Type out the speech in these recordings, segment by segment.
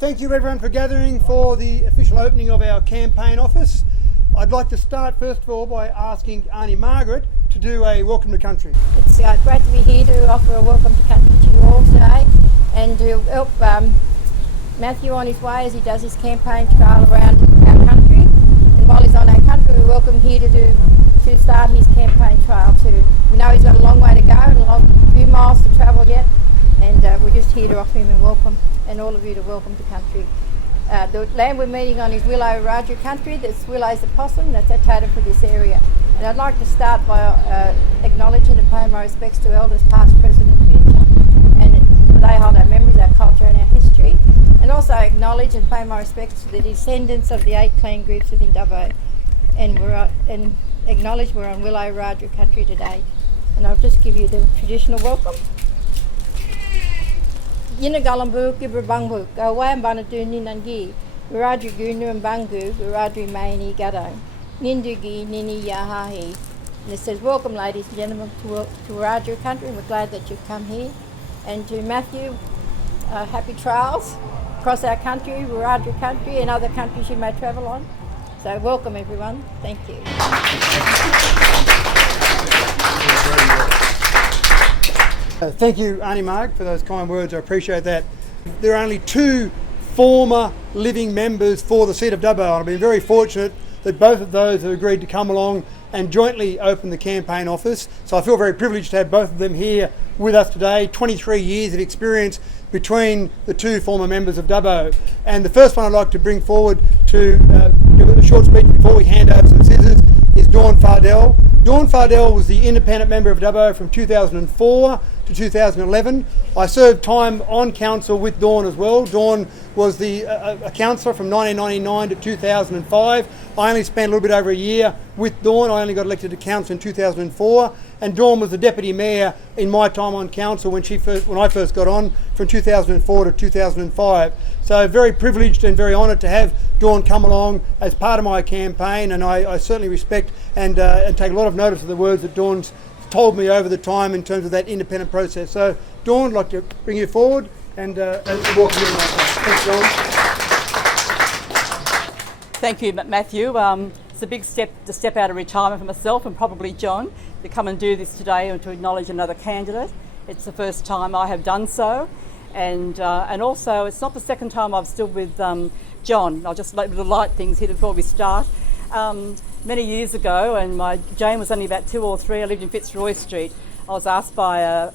Thank you everyone for gathering for the official opening of our campaign office. I'd like to start first of all by asking Aunty Margaret to do a welcome to country. It's great to be here to offer a welcome to country to you all today and to help Matthew on his way as he does his campaign trail around our country. And while he's on our country, we welcome him here to start his campaign trail too. We know he's got a long way to go and a few miles to travel yet, and we're just here to offer him a welcome and all of you to welcome to country. The land we're meeting on is Willow Raja country. That's Willow's the possum, that's our totem for this area. And I'd like to start by acknowledging and paying my respects to elders past, present and future. And they hold our memories, our culture and our history. And also acknowledge and pay my respects to the descendants of the 8 clan groups within Dubbo. And acknowledge we're on Willow Raja country today. And I'll just give you the traditional welcome. Yinagalambu, Gibrabangbu, Gawam Banadu Ninangi, Viradri Gunu and Bangu, Viradri Maini Gado, Nindugi Nini Yahahi. And it says, welcome ladies and gentlemen to Wiradjuri country, and we're glad that you've come here. And to Matthew, happy trails across our country, Wiradjuri country and other countries you may travel on. So welcome everyone, thank you. Thank you, Aunty Marg, for those kind words. I appreciate that. There are only 2 former living members for the seat of Dubbo, and I've been very fortunate that both of those have agreed to come along and jointly open the campaign office. So I feel very privileged to have both of them here with us today. 23 years of experience between the 2 former members of Dubbo. And the first one I'd like to bring forward to give a short speech before we hand over some scissors is Dawn Fardell. Dawn Fardell was the independent member of Dubbo from 2004 to 2011. I served time on council with Dawn as well. Dawn was a councillor from 1999 to 2005. I only spent a little bit over a year with Dawn. I only got elected to council in 2004, and Dawn was the deputy mayor in my time on council when I first got on, from 2004 to 2005. So very privileged and very honoured to have Dawn come along as part of my campaign, and I certainly respect and take a lot of notice of the words that Dawn's told me over the time in terms of that independent process. So Dawn, I'd like to bring you forward and welcome you. Thanks, Dawn. Thank you, Matthew. It's a big step to step out of retirement for myself and probably John to come and do this today and to acknowledge another candidate. It's the first time I have done so, and also it's not the second time I've stood with John. I'll just let the light things here before we start. Many years ago, and Jane was only about 2 or 3, I lived in Fitzroy Street. I was asked by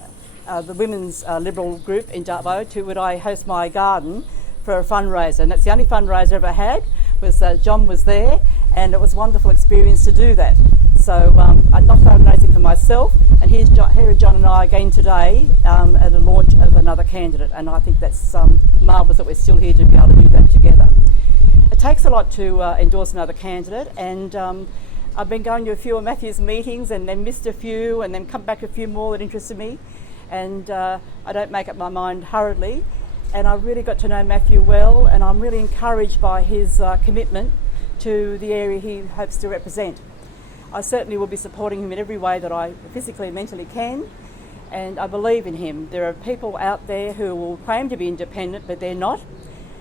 the women's Liberal group in Dubbo would I host my garden for a fundraiser, and that's the only fundraiser I ever had. John was there, and it was a wonderful experience to do that. So I'm not fundraising for myself, and here are John and I again today at the launch of another candidate, and I think that's marvellous that we're still here to be able to do that together. It takes a lot to endorse another candidate, and I've been going to a few of Matthew's meetings and then missed a few and then come back a few more that interested me, and I don't make up my mind hurriedly. And I've really got to know Matthew well, and I'm really encouraged by his commitment to the area he hopes to represent. I certainly will be supporting him in every way that I physically and mentally can, and I believe in him. There are people out there who will claim to be independent, but they're not.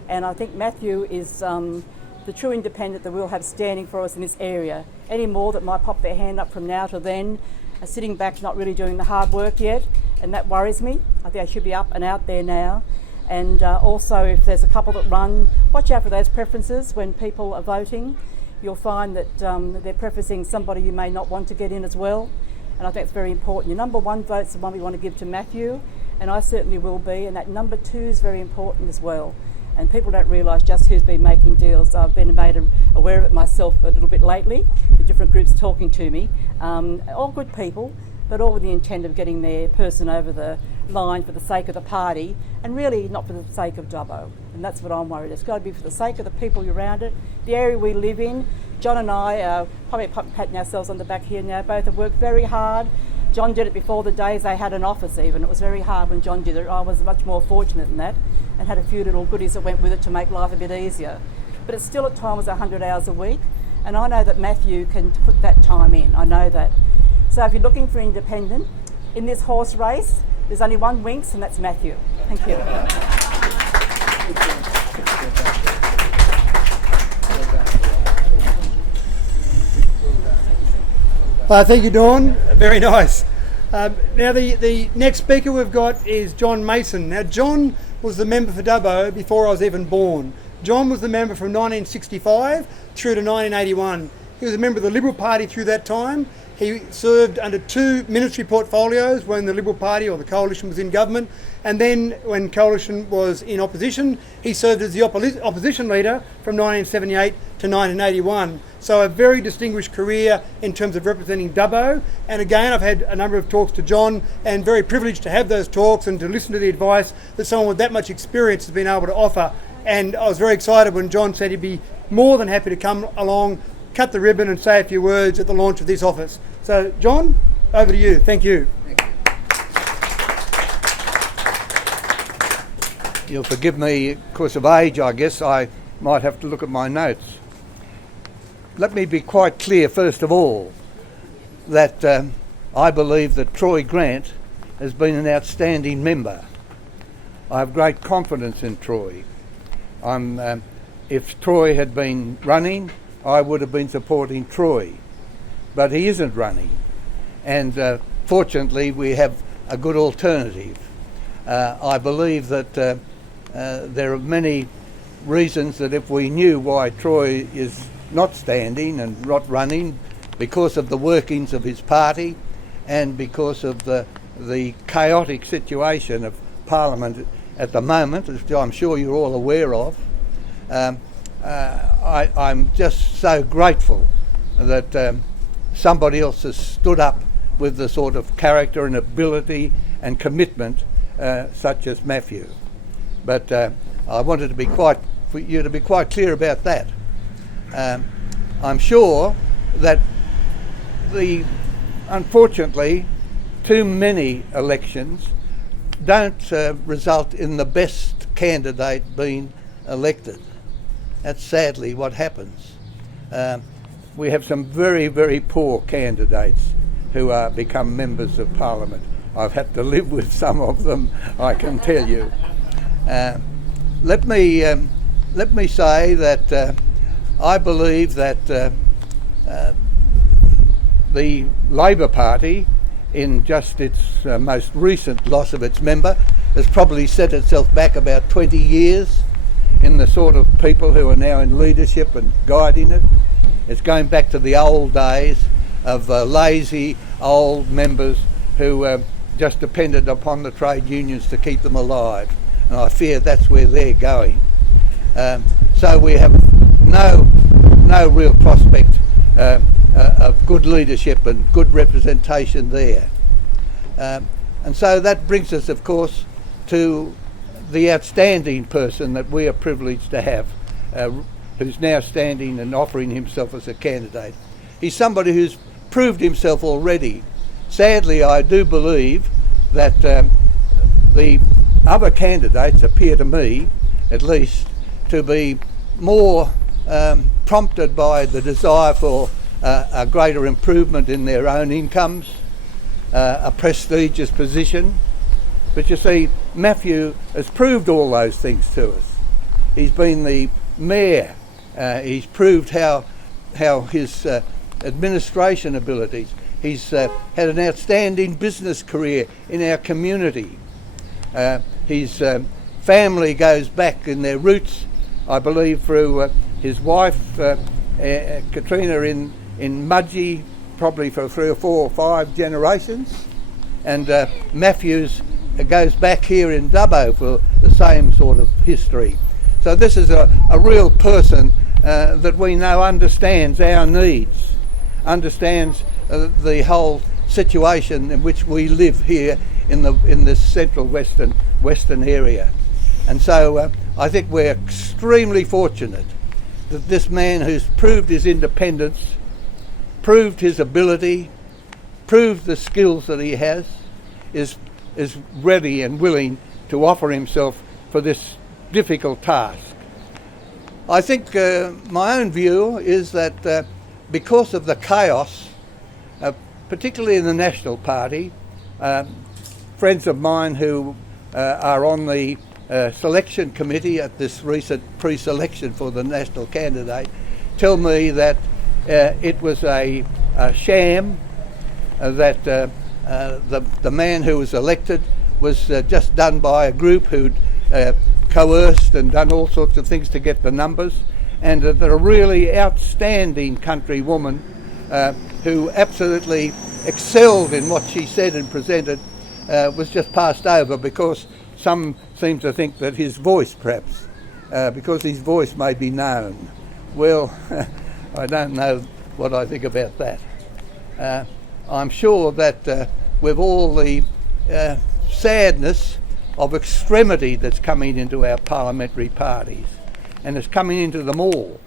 And I think Matthew is the true independent that we'll have standing for us in this area. Any more that might pop their hand up from now to then are sitting back, not really doing the hard work yet, and that worries me. I think they should be up and out there now. And also, if there's a couple that run, watch out for those preferences when people are voting. You'll find that they're preferencing somebody you may not want to get in as well. And I think it's very important. Your number 1 vote's the one we want to give to Matthew, and I certainly will be. And that number 2 is very important as well. And people don't realise just who's been making deals. I've been made aware of it myself a little bit lately, with different groups talking to me. All good people, but all with the intent of getting their person over the line for the sake of the party, and really not for the sake of Dubbo. And that's what I'm worried. It's got to be for the sake of the people around it, the area we live in. John and I are probably patting ourselves on the back here now. Both have worked very hard. John did it before the days they had an office even. It was very hard when John did it. I was much more fortunate than that and had a few little goodies that went with it to make life a bit easier. But it's still at times 100 hours a week, and I know that Matthew can put that time in. I know that. So if you're looking for independent, in this horse race, there's only one Winks, and that's Matthew. Thank you. Thank you, Dawn. Very nice. Now the next speaker we've got is John Mason. Now John was the member for Dubbo before I was even born. John was the member from 1965 through to 1981. He was a member of the Liberal Party through that time. He served under 2 ministry portfolios when the Liberal Party or the Coalition was in government, and then when Coalition was in opposition, he served as the opposition leader from 1978 to 1981. So a very distinguished career in terms of representing Dubbo. And again, I've had a number of talks to John and very privileged to have those talks and to listen to the advice that someone with that much experience has been able to offer. And I was very excited when John said he'd be more than happy to come along, cut the ribbon and say a few words at the launch of this office. So John, over to you. Thank you. You'll forgive me, because of age, I guess I might have to look at my notes. Let me be quite clear, first of all, that I believe that Troy Grant has been an outstanding member. I have great confidence in Troy. If Troy had been running, I would have been supporting Troy, but he isn't running, and fortunately we have a good alternative. I believe that there are many reasons that if we knew why Troy is not standing and not running, because of the workings of his party and because of the chaotic situation of Parliament at the moment, as I'm sure you're all aware of, I'm just so grateful that somebody else has stood up with the sort of character and ability and commitment such as Mathew. But I wanted to be for you to be quite clear about that. I'm sure that unfortunately, too many elections don't result in the best candidate being elected. That's sadly what happens. We have some very, very poor candidates who become members of Parliament. I've had to live with some of them, I can tell you. Let me say that I believe that the Labor Party, in just its most recent loss of its member, has probably set itself back about 20 years in the sort of people who are now in leadership and guiding it. It's going back to the old days of lazy old members who just depended upon the trade unions to keep them alive, and I fear that's where they're going. So we have no real prospect of good leadership and good representation there. And so that brings us, of course, to the outstanding person that we are privileged to have, who's now standing and offering himself as a candidate. He's somebody who's proved himself already. Sadly, I do believe that the other candidates appear to me, at least, to be more prompted by the desire for a greater improvement in their own incomes, a prestigious position. But you see, Mathew has proved all those things to us. He's been the mayor. He's proved how his administration abilities. He's had an outstanding business career in our community. His family goes back in their roots, I believe, through his wife, Katrina, in Mudgee, probably for 3 or 4 or 5 generations. And Mathew's goes back here in Dubbo for the same sort of history. So this is a real person that we know understands our needs, understands the whole situation in which we live here in this central western area. And so I think we're extremely fortunate that this man who's proved his independence, proved his ability, proved the skills that he has, is ready and willing to offer himself for this difficult task. I think my own view is that because of the chaos, particularly in the National Party, friends of mine who are on the selection committee at this recent pre-selection for the national candidate tell me that it was a sham that the man who was elected was just done by a group who'd coerced and done all sorts of things to get the numbers, and that a really outstanding country woman who absolutely excelled in what she said and presented was just passed over because some seem to think that his voice, perhaps, because his voice may be known. Well, I don't know what I think about that. I'm sure that with all the sadness of extremity that's coming into our parliamentary parties, and it's coming into them all,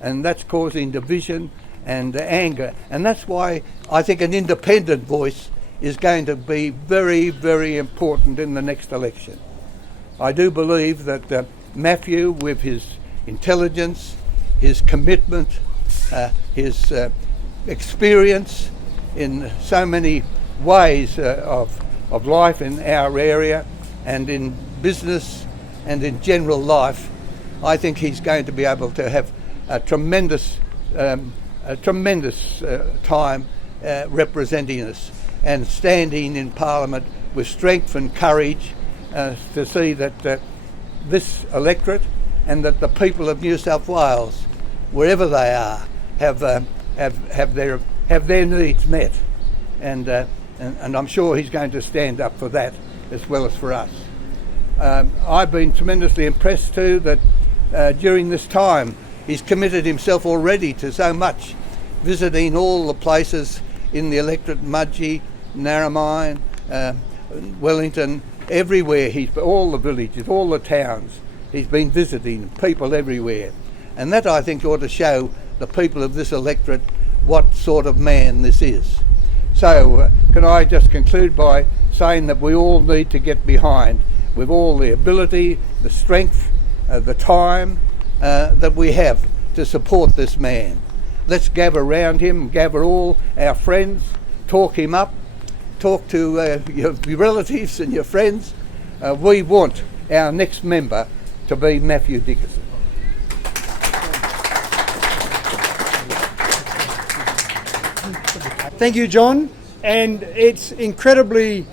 and that's causing division and anger, and that's why I think an independent voice is going to be very, very important in the next election. I do believe that Mathew, with his intelligence, his commitment, his experience in so many ways of life in our area and in business and in general life, I think he's going to be able to have a tremendous time representing us and standing in Parliament with strength and courage to see that this electorate and that the people of New South Wales, wherever they are, have their needs met, and I'm sure he's going to stand up for that as well as for us. I've been tremendously impressed too that during this time he's committed himself already to so much, visiting all the places in the electorate, Mudgee, Narromine, Wellington, everywhere. All the villages, all the towns, he's been visiting people everywhere. And that, I think, ought to show the people of this electorate what sort of man this is. So can I just conclude by saying that we all need to get behind, with all the ability, the strength, the time that we have to support this man. Let's gather around him, gather all our friends, talk him up, talk to your relatives and your friends. We want our next member to be Mathew Dickerson. Thank you, John. And it's incredibly,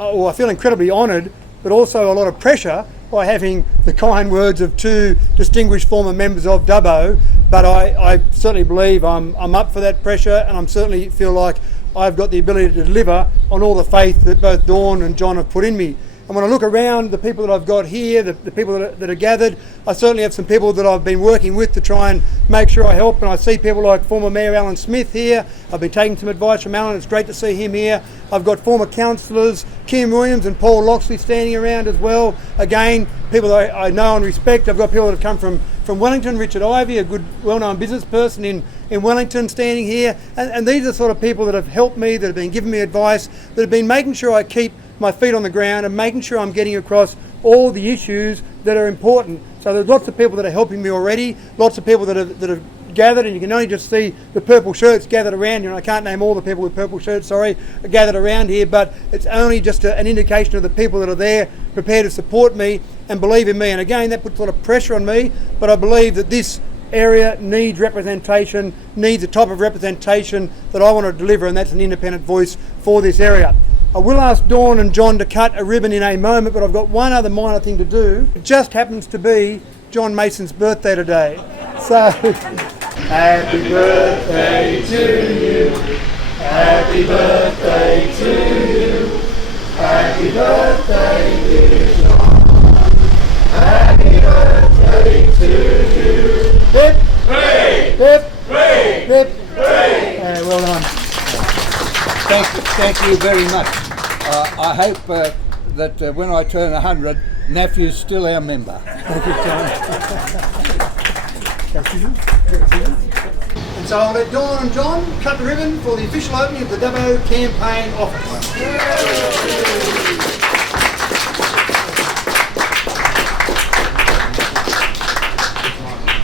I feel incredibly honoured, but also a lot of pressure by having the kind words of two distinguished former members of Dubbo. But I certainly believe I'm up for that pressure, and I certainly feel like I've got the ability to deliver on all the faith that both Dawn and John have put in me. And when I look around the people that I've got here, the people that are gathered, I certainly have some people that I've been working with to try and make sure I help. And I see people like former Mayor Alan Smith here. I've been taking some advice from Alan. It's great to see him here. I've got former councillors, Kim Williams and Paul Loxley, standing around as well. Again, people that I know and respect. I've got people that have come from Wellington, Richard Ivey, a good, well-known business person in Wellington, standing here. And these are the sort of people that have helped me, that have been giving me advice, that have been making sure I keep my feet on the ground and making sure I'm getting across all the issues that are important. So there's lots of people that are helping me already, lots of people that have gathered, and you can only just see the purple shirts gathered around here, and I can't name all the people with purple shirts, gathered around here, but it's only just an indication of the people that are there prepared to support me and believe in me. And again, that puts a lot of pressure on me, but I believe that this area needs representation, needs a type of representation that I want to deliver, and that's an independent voice for this area. I will ask Dawn and John to cut a ribbon in a moment, but I've got one other minor thing to do. It just happens to be John Mason's birthday today. So, happy birthday to you, happy birthday to you, happy birthday dear John, happy birthday to you. Hip, hooray, hip, hooray, hip, hooray. Well done. Thank you very much. I hope that when I turn 100, Mathew's still our member. Thank you, John. And so I'll let Dawn and John cut the ribbon for the official opening of the Dubbo campaign office.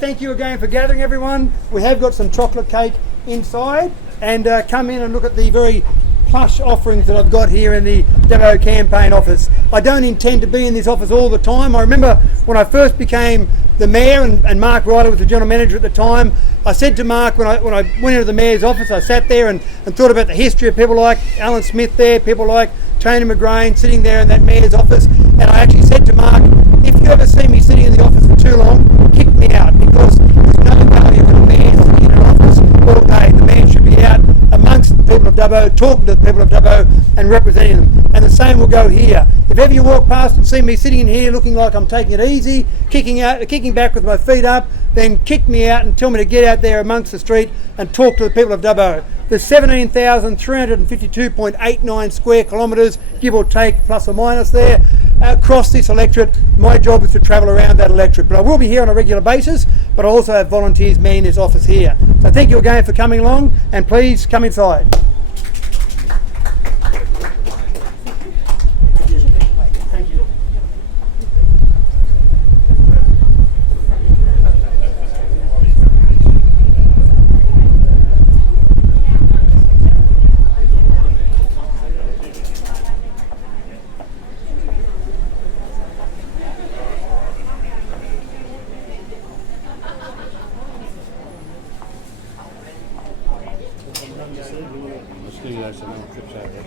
Thank you again for gathering, everyone. We have got some chocolate cake inside, and come in and look at the very plush offerings that I've got here in the Dubbo campaign office. I don't intend to be in this office all the time. I remember when I first became the mayor and Mark Riley was the general manager at the time. I said to Mark when I went into the mayor's office, I sat there and thought about the history of people like Alan Smith there, people like Tony McGrain sitting there in that mayor's office, and I actually said to Mark, if you ever see me sitting in the office for too long, kick me out, because there's no value in a mayor sitting in an office all day. The man should be out amongst the people of Dubbo, talking to the people of Dubbo and representing them. And the same will go here. If ever you walk past and see me sitting in here looking like I'm taking it easy, kicking back with my feet up, then kick me out and tell me to get out there amongst the street and talk to the people of Dubbo. There's 17,352.89 square kilometres, give or take, plus or minus there, across this electorate. My job is to travel around that electorate. But I will be here on a regular basis, but I also have volunteers manning this office here. So thank you again for coming along, and please come inside. Let's do those and then trips out there.